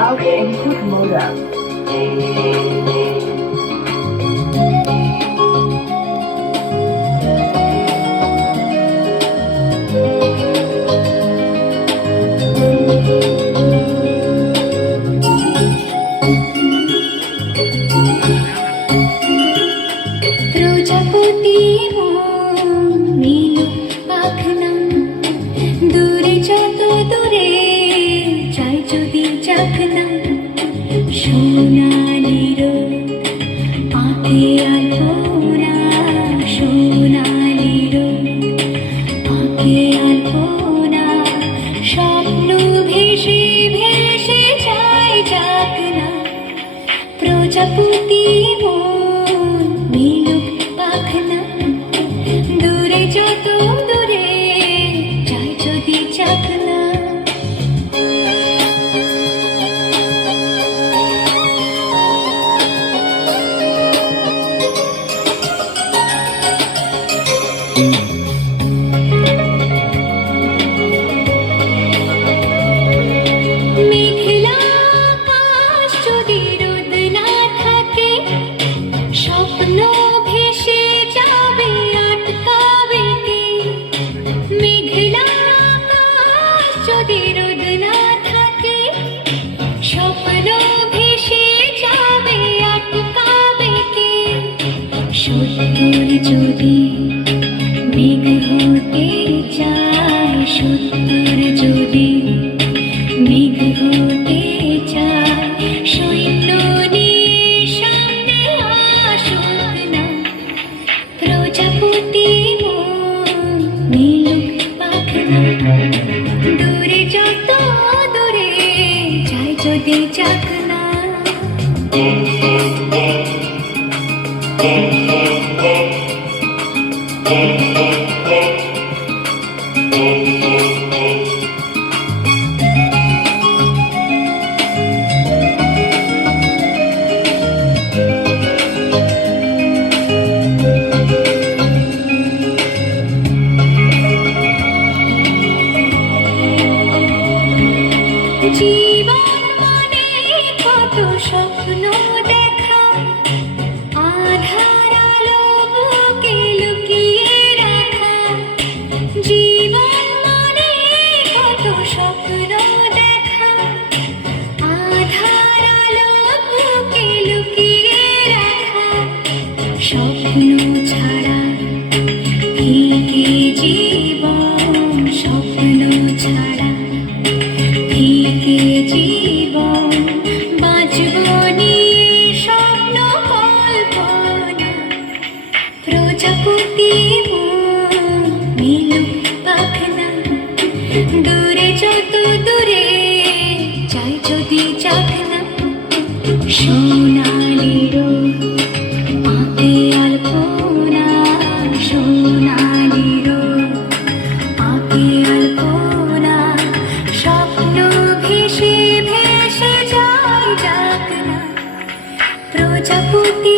Out input modem. প্রজাপতি নীল পাখনা দূরে যত দূরে যাই যদি চাখনা সোনালি রোদ পাখি আলপনা সোনালি রোদ পাখি আলপনা স্বপ্ন ভেসে ভেসে যায় চাখনা প্রজাপতি নীল পাখনা দূরে যত দূরে যাই যদি চাখনা মেঘলা আকাশ যদি রোদ না থাকে স্বপ্ন ভেসে যাবে আটকাবে কে মেঘলা আকাশ যদি রোদ না থাকে স্বপ্ন ভেসে যাবে আটকাবে কে সত্যর যদি মেঘ হতে চায় সত্যর যদি মেঘ হতে চায় সৈন্য নিয়ে সামনে আসুক না প্রজাপতি নীল পাখনা দূরে যত দূরে যাই যদি চাখনা জীবন মানে কত স্বপ্ন দেখা আধার আলো বুকে লুকিয়ে রাখা জীবন মানে কত স্বপ্ন দেখা আধার আলো বুকে লুকিয়ে রাখা স্বপ্ন ছাড়া ফিকে জীবন স্বপ্ন ছাড়া ফিকে জীবন বাঁচব নিয়ে স্বপ্ন কল্পনা প্রজাপতি নীল পাখনা দূরে যত দূরে যাই যদি চাখনা সোনালি রোদ পাখি আলপনা সোনালি রোদ পাখি আলপনা স্বপ্ন ভেসে ভেসে যায় ডাকনা প্রজাপতি